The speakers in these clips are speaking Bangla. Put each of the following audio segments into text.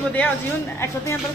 Godea az jön, ekkor tényleg az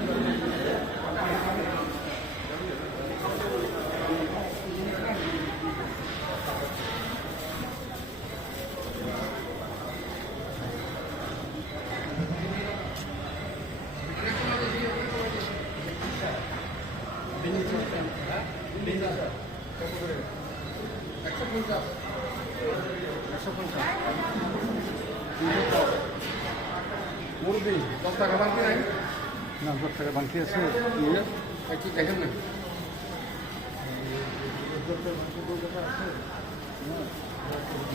একশো পঞ্চাশ। একশো পঞ্চাশ মুরগি দশ টাকা বাকি নাই না দশ টাকা বাকি আছে কি দেখেন না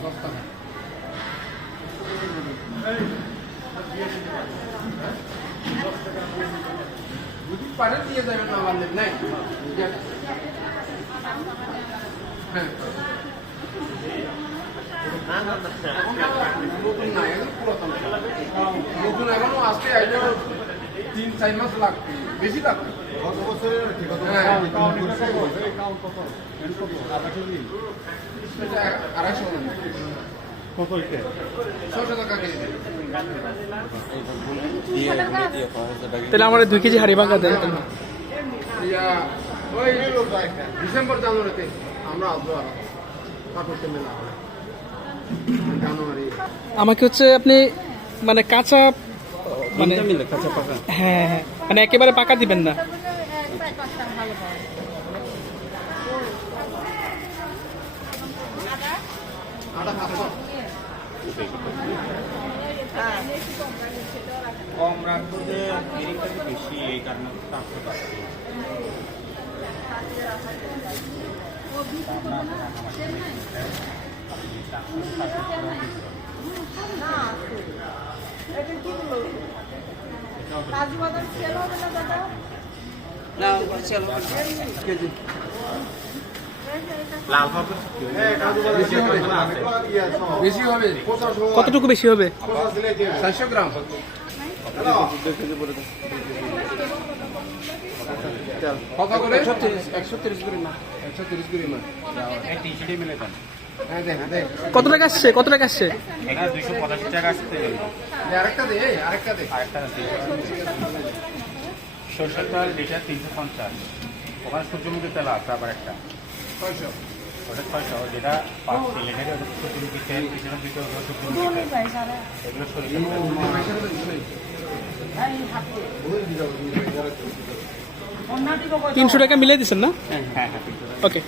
দশ টাকা পারেন দিয়ে যাবেন না আমার নাই? হ্যাঁ। নতুন এখন আসতে আইলেও তিন চার মাস লাগবে বেশি লাগবে। গত বছরের হ্যাঁ। আড়াইশো কত এটা তাহলে আমার দুই কেজি হাড়ি ভাঙা দেন ডিসেম্বর জানুয়ারিতে আমরা আসব আর মেলা জানুয়ারি। আমাকে হচ্ছে আপনি মানে কাঁচা মানে হ্যাঁ হ্যাঁ মানে একেবারে পাকা দিবেন না। কম রাখব যে এরিকাতে বেশি এই কারণে পাঁচশো টাকা কাজু বাদাম সেল হবে না দাদা না লাল পাপড় বেশি হবে। বেশি হবে কতটুকু বেশি হবে? চারশো গ্রাম। কত করে? একশো তিরিশ করে না। একশো তিরিশ করে না টি মিলে দেন হ্যাঁ দেখ। দেখ কত টাকা আসছে? কত টাকা আসছে? সরষের তেল লিটার তিনশো পঞ্চাশ। ওখানে সূর্যমুখী তেল আছে আবার একটা। ছয়শো ওটা ছয়শো যেটা পাঁচ সিলিন্ডারে ওটা পিছনের দিকে ওটা সূর্যমুখী এগুলো তিনশো টাকা মিলিয়ে দিচ্ছেন না? হ্যাঁ হ্যাঁ ওকে